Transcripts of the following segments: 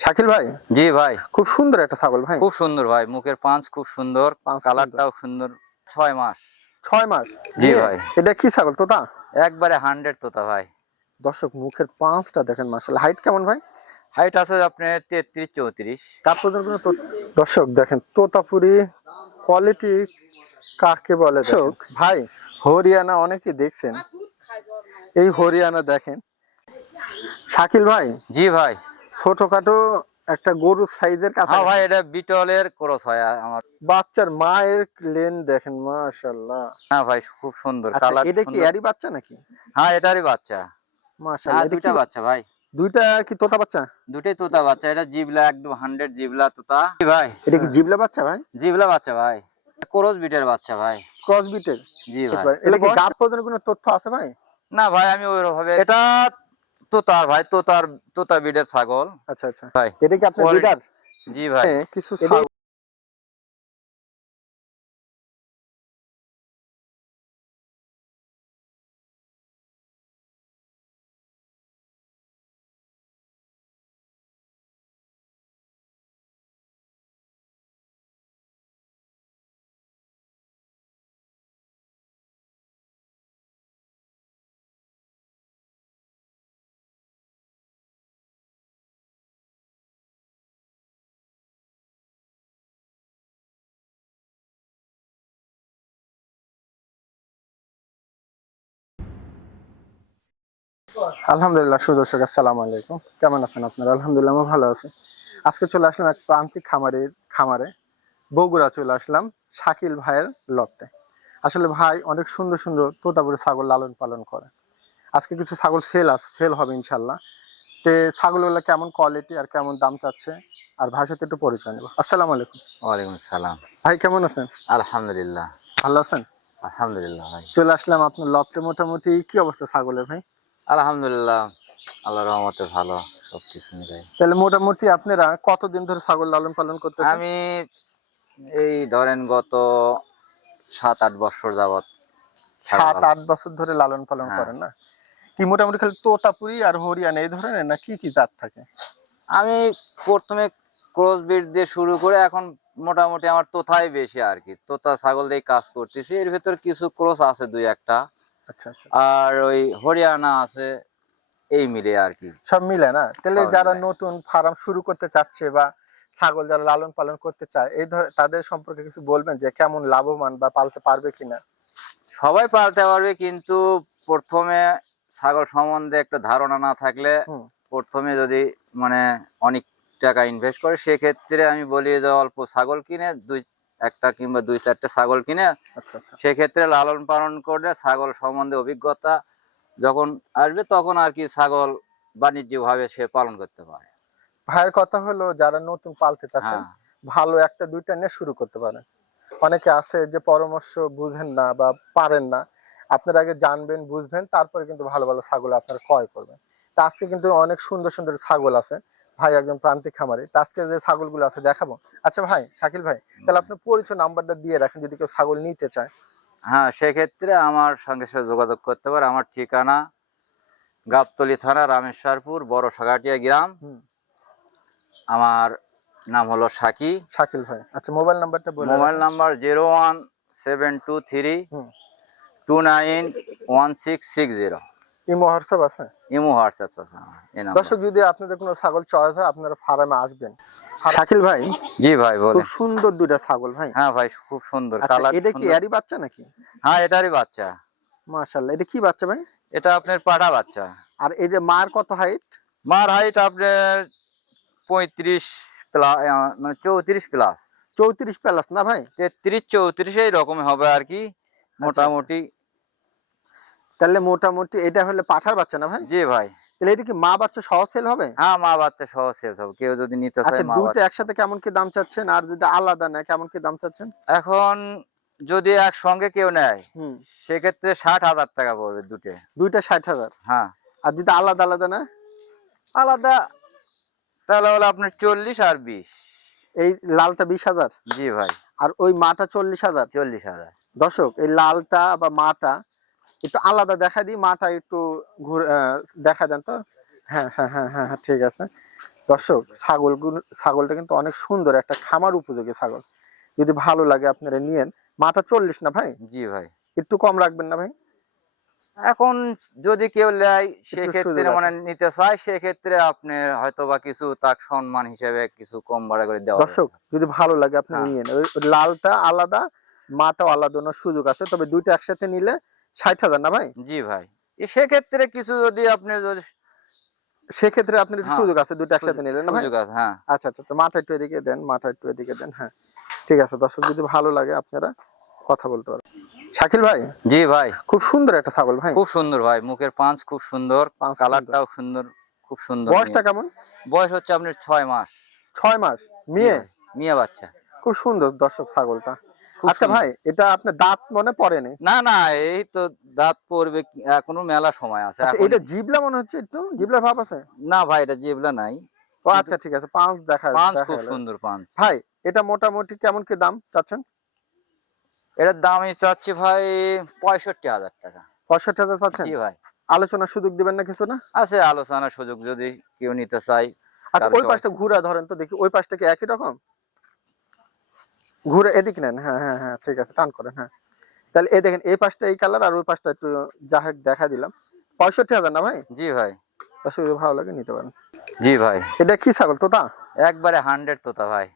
শাকিল ভাই? জি ভাই। খুব সুন্দর একটা ছাগল ভাই। খুব সুন্দর ভাই মুখের পাঁচ খুব সুন্দর পাঁচ কালারটাও সুন্দর ছয় মাস। ছয় মাস? জি ভাই। এটা কি ছাগল তোতা? একবারে হান্ড্রেড তোতা ভাই। দর্শক মুখের পাঁচটা দেখেন মাসাল্লাহ হাইট কেমন ভাই? হাইট আছে আপনার তেত্রিশ চৌত্রিশ। কার পর্যন্ত কোনো তো- দর্শক দেখেন তোতাপুরি কোয়ালিটি কাকে বলে দর্শক ভাই হরিয়ানা অনেকে দেখছেন। এই হরিয়ানা দেখেন। শাকিল ভাই জি ভাই। ছোটখাটো একটা গরু সাইজের কাছে হ্যাঁ ভাই এটা বিটলের ক্রস হয় আমার। বাচ্চার মায়ের লেন দেখেন মাশাল্লাহ হ্যাঁ ভাই খুব সুন্দর আচ্ছা, কালার এটা কি এরই বাচ্চা নাকি? হ্যাঁ এটারই বাচ্চা। মাশাল্লাহ হ্যাঁ দুইটা বাচ্চা ভাই। দুইটা কি তোতা বাচ্চা? দুটাই তোতা বাচ্চা এটা জিবলা একদম হান্ড্রেড জিবলা তোতা। ভাই? এটা কি জিবলা বাচ্চা ভাই? জিবলা বাচ্চা ভাই। ক্রস বিটের বাচ্চা ভাই। ক্রস বিটের? জি ভাই। এটা কি গাব পর্যন্ত কোনো তথ্য আছে ভাই? না ভাই আমি ওইভাবে এটা তোতার ভাই তোতার তোতা বিডের ছাগল। আচ্ছা আচ্ছা। ভাই এটা কি আপনার বিডার জি ভাই। কিছু আলহামদুলিল্লাহ সুদর্শক আসসালামু আলাইকুম। কেমন আছেন আপনারা? আলহামদুলিল্লাহ আমি ভালো আছি। আজকে চলে আসলাম এক প্রান্তিক খামারের খামারে বগুড়া চলে আসলাম শাকিল ভাইয়ের লতে আসলে ভাই অনেক সুন্দর সুন্দর তোতাপুরি ছাগল লালন পালন করে। আজকে কিছু ছাগল সেল আছে সেল হবে ইনশাল্লাহ তে ছাগলগুলো কেমন কোয়ালিটি আর কেমন দাম চাচ্ছে? আর ভাইয়ের সাথে একটু পরিচয় নেব। আসসালামু আলাইকুম। ওয়ালাইকুম সালাম ভাই কেমন আছেন? আলহামদুলিল্লাহ। ভালো আছেন? আলহামদুলিল্লাহ ভাই। চলে আসলাম আপনার লতে মোটামুটি কি অবস্থা ছাগলের ভাই? আলহামদুলিল্লাহ আল্লাহ রহমতে ভালো সব কিছু মিলাই। তাহলে মোটামুটি আপনারা কতদিন ধরে ছাগল লালন পালন করতে আমি এই ধরেন গত সাত আট বছর যাবত সাত আট বছর ধরে লালন পালন হ্যাঁ। করেন না? কি মোটামুটি খালি তোতাপুরি আর হরিয়ানা এই ধরনের না কি কি জাত থাকে? আমি প্রথমে ক্রস বিট দিয়ে শুরু করে এখন মোটামুটি আমার তোতাই বেশি আর কি। তোতা ছাগল দিয়ে কাজ করতেছি এর ভেতর কিছু ক্রস আছে দুই একটা আর ওই হরিয়ানা আছে এই মিলে আর কি সব মিলে না? তাহলে যারা নতুন ফার্ম শুরু করতে চাচ্ছে বা ছাগল যারা লালন পালন করতে চায় এই ধর তাদের সম্পর্কে কিছু বলবেন যে কেমন লাভবান বা পালতে পারবে কিনা? সবাই পালতে পারবে কিন্তু প্রথমে ছাগল সম্বন্ধে একটা ধারণা না থাকলে প্রথমে যদি মানে অনেক টাকা ইনভেস্ট করে সেক্ষেত্রে আমি বলি যে অল্প ছাগল কিনে দুই একটা কিংবা দুই চারটে ছাগল কিনে আচ্ছা আচ্ছা। সেক্ষেত্রে লালন পালন করলে ছাগল সম্বন্ধে অভিজ্ঞতা যখন আসবে তখন আর কি ছাগল বাণিজ্যিক ভাবে সে পালন করতে পারে। ভাইয়ের কথা হলো যারা নতুন পালতে চাচ্ছেন হ্যাঁ। ভালো একটা দুইটা নিয়ে শুরু করতে পারেন। অনেকে আছে যে পরামর্শ বুঝেন না বা পারেন না আপনারা আগে জানবেন বুঝবেন তারপরে কিন্তু ভালো ভালো ছাগল আপনারা ক্রয় করবেন। তা আজকে কিন্তু অনেক সুন্দর সুন্দর ছাগল আছে। ভাই একজন প্রান্তিক খামারে আজকে যে ছাগলগুলো আছে দেখাবো। আচ্ছা ভাই শাকিল ভাই তাহলে আপনার পরিচয় নাম্বারটা দিয়ে রাখেন যদি কেউ ছাগল নিতে চায়। হ্যাঁ সেক্ষেত্রে আমার সঙ্গে সে যোগাযোগ করতে পারে। আমার ঠিকানা গাবতলি থানা রামেশ্বরপুর বড় সাগাটিয়া গ্রাম। আমার নাম হলো সাকি শাকিল ভাই আচ্ছা মোবাইল নাম্বারটা বলে mobile number zero one seven two three. Two nine one six six zero. Imo WhatsApp আছে? ইমো হোয়াটসঅ্যাপ আছে নাম্বার। দর্শক যদি আপনাদের কোনো ছাগল চয়েস হয় আপনারা ফার্মে আসবেন। শাকিল ভাই জি ভাই খুব সুন্দর দুইটা ছাগল ভাই। হ্যাঁ ভাই খুব সুন্দর আচ্ছা কালার এটা কি এরই বাচ্চা নাকি? হ্যাঁ এটারই বাচ্চা। মাশাআল্লাহ এটা কি বাচ্চা ভাই? এটা আপনার পাঠা বাচ্চা। আর এই যে মার কত হাইট মার হাইট আপনার পঁয়ত্রিশ প্লাস মানে চৌত্রিশ প্লাস চৌত্রিশ প্লাস না ভাই? তেত্রিশ চৌত্রিশ এই রকম হবে আর কি। মোটামুটি তাহলে মোটামুটি এটা হলে পাঠার বাচ্চা না ভাই? জি ভাই। তাহলে এটা কি মা বাচ্চা সহ সেল হবে? হ্যাঁ মা বাচ্চা সহ শেষ হবে। কেউ যদি নিতে আচ্ছা চায় মা দুটো একসাথে কেমন কি দাম চাচ্ছেন? আর যদি আলাদা নেয় কেমন কি দাম চাচ্ছেন? এখন যদি একসঙ্গে কেউ নেয় সেক্ষেত্রে ষাট হাজার টাকা পড়বে দুটে। দুইটা ষাট হাজার? হ্যাঁ। আর যদি আলাদা আলাদা না আলাদা তাহলে হলো আপনার চল্লিশ আর বিশ। এই লালটা বিশ হাজার? জি ভাই। আর ওই মাটা চল্লিশ হাজার? চল্লিশ হাজার। দর্শক এই লালটা বা মাটা একটু আলাদা দেখা দিই মাটা একটু ঘুরে দেখা দেন তো? হ্যাঁ হ্যাঁ হ্যাঁ হ্যাঁ হ্যাঁ, ঠিক আছে। দর্শক ছাগল ছাগলটা কিন্তু অনেক সুন্দর একটা খামার উপযোগী ছাগল। যদি ভালো লাগে আপনারা নিয়েন। মাথা চল্লিশ না ভাই? জি ভাই। একটু কম রাখবেন না ভাই? এখন যদি কেউ নেয় সেক্ষেত্রে মানে নিতে চায় সেক্ষেত্রে আপনি হয়তো বা কিছু তাক সম্মান হিসেবে কিছু কম ভাড়া করে দেওয়া দর্শক যদি ভালো লাগে আপনি হ্যাঁ। ওই লালটা আলাদা মাটাও আলাদা সুযোগ আছে। তবে দুইটা একসাথে নিলে ষাট হাজার না ভাই? জি ভাই। সেক্ষেত্রে কিছু যদি আপনি যদি সেক্ষেত্রে আপনার হ্যাঁ, সুযোগ আছে দুইটা একসাথে নিলে না ভাই? সুযোগ আছে হ্যাঁ। আচ্ছা আচ্ছা তো মাথা একটু এদিকে দেন মাথা একটু এদিকে দেন হ্যাঁ। ঠিক আছে দর্শক যদি ভালো লাগে আপনারা কথা বলতে পারেন। শাকিল ভাই? জি ভাই। খুব সুন্দর একটা ছাগল ভাই। খুব সুন্দর ভাই মুখের পাঁচ খুব সুন্দর পাঁচ কালারটাও সুন্দর খুব সুন্দর বয়সটা কেমন? বয়স হচ্ছে আপনার ছয় মাস। ছয় মাস মেয়ে মেয়ে বাচ্চা। খুব সুন্দর দর্শক ছাগলটা। আচ্ছা ভাই এটা আপনার দাঁত মনে পড়েনি? না না এই তো দাঁত পড়বে এখনও মেলা সময় আছে আচ্ছা এটা জিবলা মনে হচ্ছে একটু? জিবলা ভাব আছে? না ভাই এটা জেবলা নাই। ও আচ্ছা ঠিক আছে পাঁচ দেখা পাঁচ খুব সুন্দর পাঁচ ভাই এটা মোটামুটি কেমন কি দাম চাচ্ছেন? এটার দাম আমি চাচ্ছি ভাই পঁয়ষট্টি হাজার টাকা। পঁয়ষট্টি হাজার চাচ্ছেন? জি ভাই। আলোচনার সুযোগ দিবেন না কিছু না? আছে আলোচনার সুযোগ যদি কেউ নিতে চাই আচ্ছা ওই পাশটা ঘুরা ধরেন তো দেখি ওই পাশটা কি একই রকম? ঘুরে এদিক নেন হ্যাঁ হ্যাঁ হ্যাঁ ঠিক আছে টান করেন হ্যাঁ। তাহলে এই দেখেন এই পাশটা এই কালার আর ওই পাশটা একটু যাহেক দেখা দিলাম। পঁয়ষট্টি হাজার না ভাই? জি ভাই। যদি ভালো লাগে নিতে পারেন। জি ভাই। এটা কি ছাগল তোতা? একবারে হান্ড্রেড তোতা ভাই।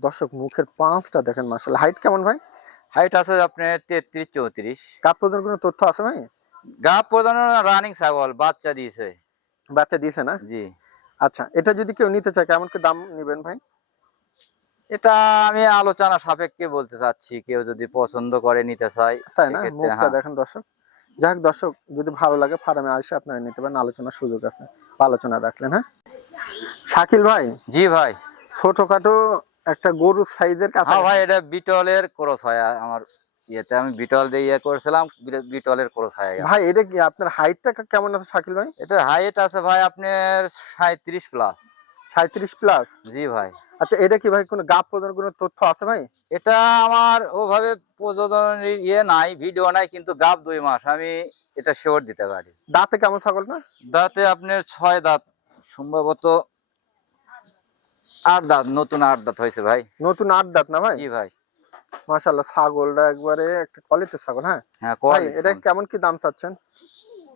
দর্শক মুখের পাঁচটা দেখেন মাসাল হাইট কেমন ভাই? হাইট আছে আপনার তেত্রিশ চৌত্রিশ। কাপ পর্যন্ত কোনো তথ্য আছে ভাই? গা প্রধান রানিং ছাগল বাচ্চা দিয়েছে। বাচ্চা দিয়েছে না? জি। আচ্ছা এটা যদি কেউ নিতে চায় কেমন কি দাম নিবেন ভাই? এটা আমি আলোচনা সাপেক্ষে বলতে চাচ্ছি কেউ যদি পছন্দ করে নিতে চায় তাই না? মুখটা হ্যাঁ। দেখেন দর্শক। যাক দর্শক যদি ভালো লাগে ফার্মে আসে আপনারা নিতে পারেন আলোচনার সুযোগ আছে আলোচনা রাখলেন হ্যাঁ? শাকিল ভাই জি ভাই। ছোটখাটো একটা গরু সাইজের কাছে হ্যাঁ ভাই এটা বিটলের ক্রস হয় আমার ইয়েতে আমি বিটল দিয়ে ইয়ে করেছিলাম বিটলের ক্রস হয় ভাই এটা কি আপনার হাইটটা কেমন আছে শাকিল ভাই? এটা হাইট আছে ভাই আপনার সাঁত্রিশ প্লাস। সাঁত্রিশ প্লাস? জি ভাই। আচ্ছা এটা কি ভাই কোনো গাপ পর্যন্ত কোনো তথ্য আছে ভাই? এটা আমার ওভাবে প্রযোজনের ইয়ে নাই ভিডিও নাই কিন্তু গাব দুই মাস আমি এটা শিওর দিতে পারি। দাঁতে কেমন ছাগল না? দাঁতে আপনার ছয় দাঁত সম্ভবত আট দাঁত নতুন আট দাঁত হয়েছে ভাই। নতুন আট দাঁত না ভাই? জি ভাই। মাশাল্লাহ ছাগলটা একবারে একটা কোয়ালিটির ছাগল হ্যাঁ? হ্যাঁ ভাই এটা কেমন কি দাম চাচ্ছেন?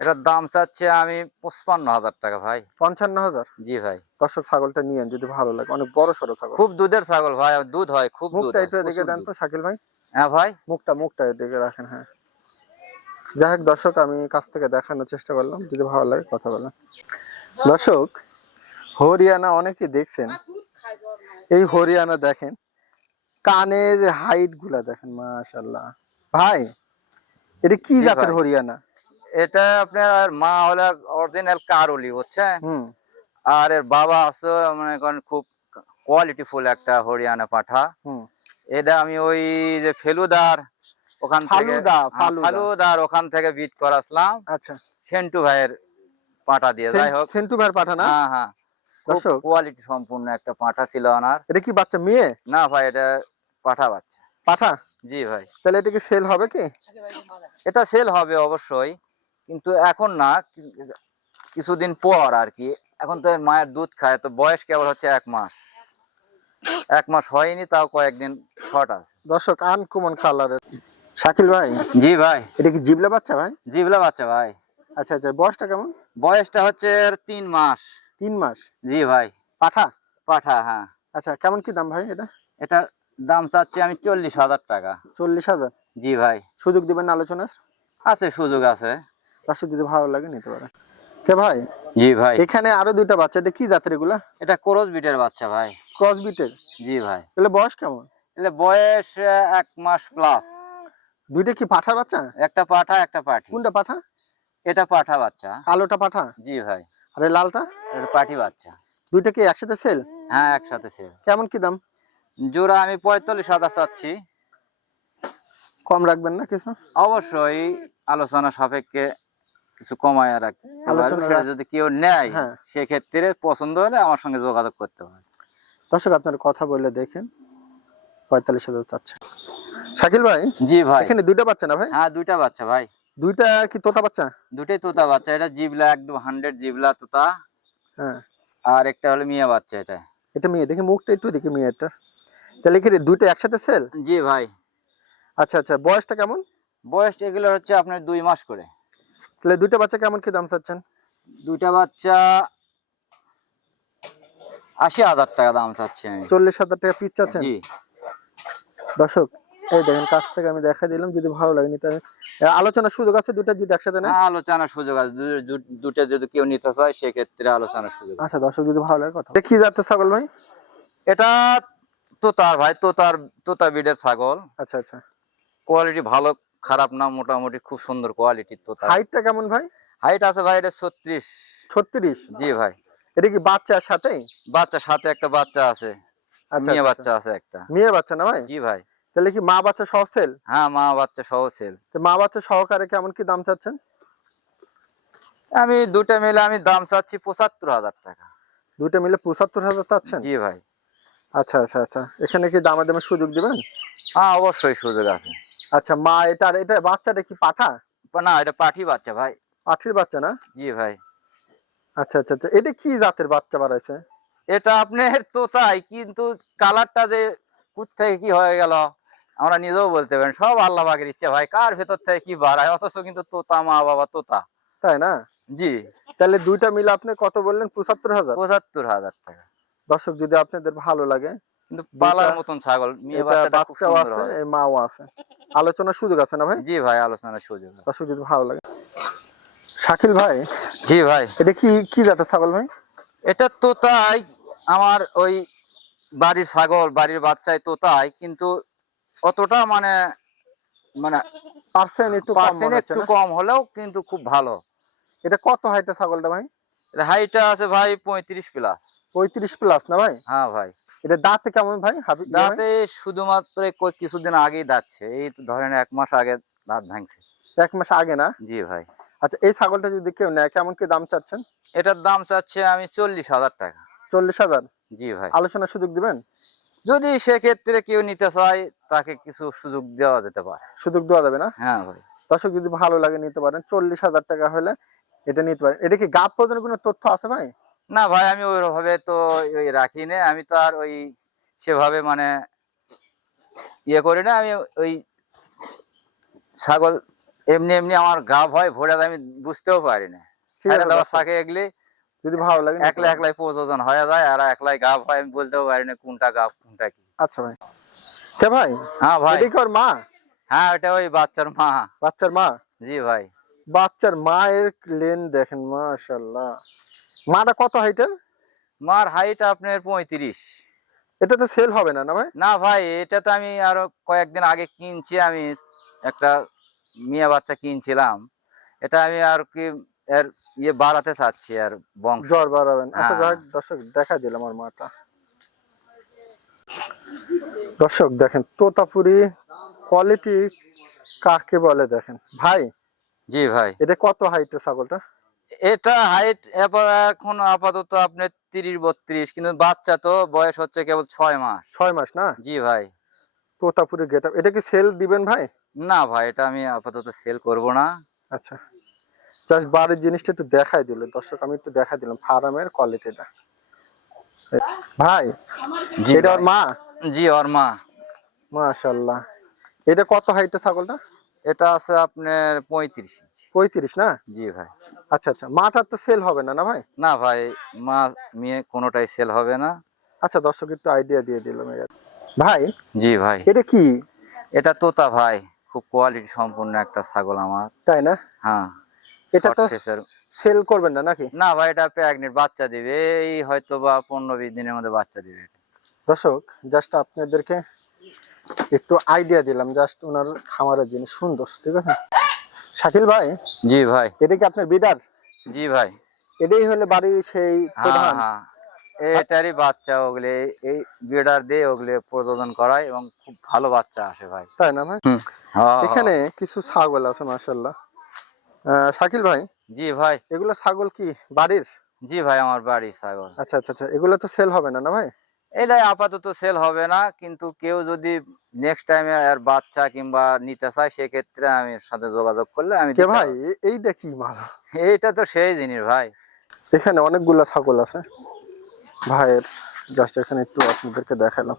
এটার দাম চাচ্ছে আমি পঁচপান্ন হাজার টাকা ভাই। পঞ্চান্ন হাজার? জি ভাই। দর্শক ছাগলটা নিয়েন যদি ভালো লাগে অনেক বড় সড়ো ছাগল। খুব দুধের ছাগল ভাই দুধ হয় খুব মুখটা একটু এদিকে দেন তো শাকিল ভাই। হ্যাঁ ভাই। মুখটা মুখটা এদিকে রাখেন হ্যাঁ। যাই হোক দর্শক আমি কাছ থেকে দেখানোর চেষ্টা করলাম যদি ভালো লাগে কথা বলেন দর্শক হরিয়ানা অনেকেই দেখছেন। এই হরিয়ানা দেখেন কানের হাইটগুলা দেখেন মাশাল্লাহ ভাই এটা কি জাতের হরিয়ানা? এটা আপনার মা হলো অরিজিনাল কারলি বুঝছেন? আর এর বাবা আছে মনে করেন খুব কোয়ালিটি ফুল একটা হরিয়ানা পাঠা। এটা আমি ওই যে ফেলুদার ওখান থেকে ফালুদা, হ্যাঁ, ফালুদার ওখান থেকে বিট করাছিলাম। আচ্ছা। সেন্টু ভাইয়ের পাটা দিয়ে যাই হোক। সেন্টু ভাইয়ের পাঠা না? হ্যাঁ হ্যাঁ। দর্শক কোয়ালিটি সম্পূর্ণ একটা পাঠা ছিল আনার এটা কি বাচ্চা মেয়ে? না ভাই এটা পাঠা বাচ্চা। পাঠা? জি ভাই। তাহলে এটা কি সেল হবে কি? এটা সেল হবে অবশ্যই। কিন্তু এখন না কিছুদিন পর আর কি এখন তো মায়ের দুধ খায় তো বয়স কেবল হচ্ছে এক মাস। এক মাস হয়নি তাও কয়েকদিন শর্ট আছে। দর্শক আনকমন কালারের শাকিল ভাই? জি ভাই। এটা কি জিবলা বাচ্চা ভাই? জিবলা বাচ্চা ভাই। আচ্ছা আচ্ছা বয়সটা কেমন? বয়সটা হচ্ছে এর তিন মাস। তিন মাস? জি ভাই। পাঠা? পাঠা হ্যাঁ। আচ্ছা কেমন কি দাম ভাই এটা? এটা দাম চাচ্ছি আমি চল্লিশ হাজার টাকা। চল্লিশ হাজার? জি ভাই। সুযোগ দিবেন আলোচনার? আছে সুযোগ আছে। দর্শক যদি ভালো লাগে নিতে পারে। কে ভাই? জি ভাই। এখানে আরও দুইটা বাচ্চা এটা কি জাতের এগুলা? এটা ক্রস বিটের বাচ্চা ভাই। ক্রস বিটের? জি ভাই। তাহলে বয়স কেমন? এলে বয়স এক মাস প্লাস দুইটা কি পাঠার বাচ্চা? একটা পাঠা একটা পাঠি। কোনটা পাঠা? এটা পাঠা বাচ্চা। কালোটা পাঠা? জি ভাই। আর লালটা? এটা পাঠি বাচ্চা। দুইটা কি একসাথে সেল হ্যাঁ একসাথে সে কেমন কি দাম? জোড়া আমি পঁয়তাল্লিশ হাজার চাচ্ছি। কম রাখবেন না কিছু? অবশ্যই আলোচনা সাপেক্ষে কিছু কমায়। সেটা যদি কেউ নেয় হ্যাঁ। সেক্ষেত্রে পছন্দ হলে আমার সঙ্গে যোগাযোগ করতে হবে দর্শক আপনার কথা বললে দেখেন পঁয়তাল্লিশ হাজার চাচ্ছে শাকিল ভাই জি ভাই। এখানে দুইটা বাচ্চা না ভাই? হ্যাঁ দুইটা বাচ্চা ভাই। দুইটা কি তোতা বাচ্চা? দুটাই তোতা বাচ্চা এটা জিবলা একদম হান্ড্রেড জিবলা তোতা। হ্যাঁ। আর একটা হলো মিয়া বাচ্চা এটা। এটা মেয়ে দেখি মুখটা একটু দেখি মেয়েটা। তাহলে কি দুইটা একসাথে সেল? জি ভাই। আচ্ছা আচ্ছা বয়সটা কেমন? বয়স এগুলো হচ্ছে আপনার দুই মাস করে। তাহলে দুইটা বাচ্চা কেমন কি দাম চাচ্ছেন? দুইটা বাচ্চা আশি হাজার টাকা দাম চাচ্ছি আমি। চল্লিশ হাজার টাকা পিস চাচ্ছেন? জি। দর্শক এই দেখেন কাছ থেকে আমি দেখা দিলাম যদি ভালো লাগে নিতে আলোচনার সুযোগ আছে দুটা যদি একসাথে নেয় হ্যাঁ, আলোচনার সুযোগ আছে। দুটো যদি কেউ নিতে চায় সেক্ষেত্রে আলোচনার সুযোগ আচ্ছা দর্শক যদি ভালো লাগে কথা। কি জাতের ছাগল ভাই। এটা তোতার ভাই তোতার তোতা বিডের ছাগল। আচ্ছা আচ্ছা। কোয়ালিটি ভালো খারাপ না মোটামুটি খুব সুন্দর কোয়ালিটি তোতা হাইটটা কেমন ভাই? হাইট আছে ভাই এটা ছত্রিশ। ছত্রিশ? জি ভাই। এটা কি বাচ্চার সাথে বাচ্চা সাথে একটা বাচ্চা আছে। আচ্ছা মেয়ে আচ্ছা, বাচ্চা আছে একটা। মেয়ে বাচ্চা না ভাই? জি ভাই। তাহলে কি মা বাচ্চা সহ সেল হ্যাঁ মা বাচ্চা সহ সেল তো মা বাচ্চা সহকারে কেমন কি দাম চাচ্ছেন? আমি দুটা মিলে আমি দাম চাচ্ছি পঁচাত্তর হাজার টাকা। দুইটা মিলে পঁচাত্তর হাজার চাচ্ছেন? জি ভাই। আচ্ছা আচ্ছা আচ্ছা। এখানে কি দামা দামের সুযোগ দিবেন? হ্যাঁ অবশ্যই সুযোগ আছে। আচ্ছা মা এটা এটা বাচ্চাটা কি পাঠা? না এটা পাঠি বাচ্চা ভাই। পাঠির বাচ্চা না? জি ভাই। আচ্ছা আচ্ছা আচ্ছা এটা কি জাতের বাচ্চা বাড়াইছে এটা আপনার তোতাই কিন্তু কালারটা যে থেকে কি হয়ে গেল আমরা নিজেও বলতে পারেন সব আল্লাহ বাগের ইচ্ছা ভাই কার ভেতর থেকে কি বাড়ায় অথচ কিন্তু তোতা মা বাবা তোতা। তাই না? জি। তাহলে দুইটা মিলে আপনি কত বললেন? পঁচাত্তর হাজার? পঁচাত্তর হাজার টাকা। দর্শক যদি আপনাদের ভালো লাগে কিন্তু পালার মতন ছাগল মেয়ে বাচ্চাটা খুব বাচ্চাও সুন্দর আছে মাও আছে। আলোচনার সুযোগ আছে না ভাই? জি ভাই আলোচনার সুযোগ আছে। দর্শক ভালো লাগে। শাকিল ভাই জি ভাই। এটা কি কি জাতের ছাগল ভাই? এটা তোতাই আমার ওই বাড়ির ছাগল বাড়ির বাচ্চায় তোতাই কিন্তু অতটা মানে মানে পার্সেন্ট একটু পার্সেন্ট একটু কম হলেও কিন্তু খুব ভালো। এটা কত হাইটের ছাগলটা ভাই? হাইটটা আছে ভাই পঁয়ত্রিশ প্লাস। পঁয়ত্রিশ প্লাস না ভাই? হ্যাঁ ভাই। এটা দাঁতে কেমন ভাই? দাঁতে শুধুমাত্র কিছুদিন আগেই দাঁতছে। এই ধরেন এক মাস আগে দাঁত ভাঙছে। এক মাস আগে না? জি ভাই। আচ্ছা এই ছাগলটা যদি কেউ নেয় কেমন কি দাম চাচ্ছেন? এটার দাম চাচ্ছে আমি চল্লিশ হাজার টাকা। চল্লিশ হাজার? জি ভাই। আলোচনার সুযোগ দিবেন? যদি সেক্ষেত্রে কেউ নিতে চায় তাকে কিছু সুযোগ দেওয়া যেতে পারে। সুযোগ দেওয়া যাবে না? হ্যাঁ ভাই। দর্শক যদি ভালো লাগে নিতে পারেন। চল্লিশ হাজার টাকা হলে এটা নিতে পারেন। এটা কি গাপ পর্যন্ত কোনো তথ্য আছে ভাই? না ভাই আমি ওইভাবে তো ওই রাখি না আমি তো আর ওই সেভাবে মানে ইয়ে করি না। আমি ওই ছাগল এমনি এমনি আমার গা ভয় ভরে আমি বুঝতেও পারি না। এগুলি যদি ভালো লাগে একলা একলাই প্রযোজন হয়ে যায় আর একলাই গা ভয় আমি বলতেও পারি না কোনটা গা কোনটা কি। আচ্ছা ভাই। কে ভাই? হ্যাঁ ভাই। এটা ওর মা? হ্যাঁ ওই বাচ্চার মা। বাচ্চার মা? জি ভাই। বাচ্চার মায়ের লেন দেখেন মাশাল্লাহ মাটা কত হাইটের মার হাইট আপনার পঁয়ত্রিশ। এটা তো সেল হবে না না ভাই? না ভাই এটা তো আমি আরও কয়েকদিন আগে কিনছি আমি একটা মেয়ে বাচ্চা কিনছিলাম। এটা আমি আর কি এর ইয়ে বাড়াতে চাচ্ছি আর বংশ। জ্বর বাড়াবেন। আচ্ছা হ্যাঁ। যাক দর্শক দেখা দিলাম আমার মাটা। দর্শক দেখেন তোতাপুরি কোয়ালিটি কাকে বলে দেখেন? ভাই? জি ভাই। এটা কত হাইটের ছাগলটা? এটা হাইট এখন আপাতত আপনার তিরিশ বত্রিশ কিন্তু বাচ্চা তো বয়স হচ্ছে কেবল ছয় মাস। ছয় মাস না? জি ভাই। তোতাপুরি গেট এটা কি সেল দিবেন ভাই? না ভাই এটা আমি আপাতত সেল করব না। আচ্ছা। জাস্ট বাড়ির জিনিসটা একটু দেখাই দিল দর্শক আমি একটু দেখাই দিলাম ফার্মের কোয়ালিটিটা ভাই জি এটা ওর মা? জি ওর মা। মাশাল্লাহ এটা কত হাইটের ছাগলটা? এটা আছে আপনার পঁয়ত্রিশ। পঁয়ত্রিশ না? জি ভাই। আচ্ছা আচ্ছা। মাটার তো সেল হবে না না ভাই? না ভাই মা মেয়ে কোনোটাই সেল হবে না। আচ্ছা দর্শক একটু আইডিয়া দিয়ে দিলাম। ভাই জি ভাই। এটা কি? এটা তোতা ভাই। খুব কোয়ালিটি সম্পূর্ণ একটা ছাগল আমার। তাই না? হ্যাঁ। এটা তো। সেল করবেন না নাকি? না ভাই এটা প্রেগনেন্ট বাচ্চা দিবে। এই হয়তো বা পনেরো বিশ দিনের মধ্যে বাচ্চা দিবে দর্শক জাস্ট আপনাদেরকে একটু আইডিয়া দিলাম জাস্ট ওনার খামারের জিনিস সুন্দর ঠিক আছে? শাকিল ভাই? জি ভাই। এটা কি আপনার বিডার জি ভাই। এটাই হলে বাড়ির সেই হ্যাঁ প্রধান। হ্যাঁ এটারই বাচ্চা ওগুলি এই বিডার দিয়ে ওগুলি প্রযোজন করায় এবং খুব ভালো বাচ্চা আসে ভাই। তাই না ভাই? এখানে কিছু ছাগল আছে মাশাল্লাহ আহ, শাকিল ভাই? জি ভাই। এগুলো ছাগল কি বাড়ির? জি ভাই আমার বাড়ি ছাগল। আচ্ছা আচ্ছা আচ্ছা। এগুলো তো সেল হবে না না ভাই? এটাই আপাতত সেল হবে না কিন্তু কেউ যদি নেক্সট টাইমে আর বাচ্চা কিংবা নিতে চায় সেক্ষেত্রে আমি সাথে যোগাযোগ করলে আমি কে ভাই? এই দেখি এইটা কি মাল। এইটা তো সেই জিনিস ভাই। এখানে অনেকগুলা ছাগল আছে। ভাইয়ের জাস্ট এখানে একটু আপনাদেরকে দেখালাম।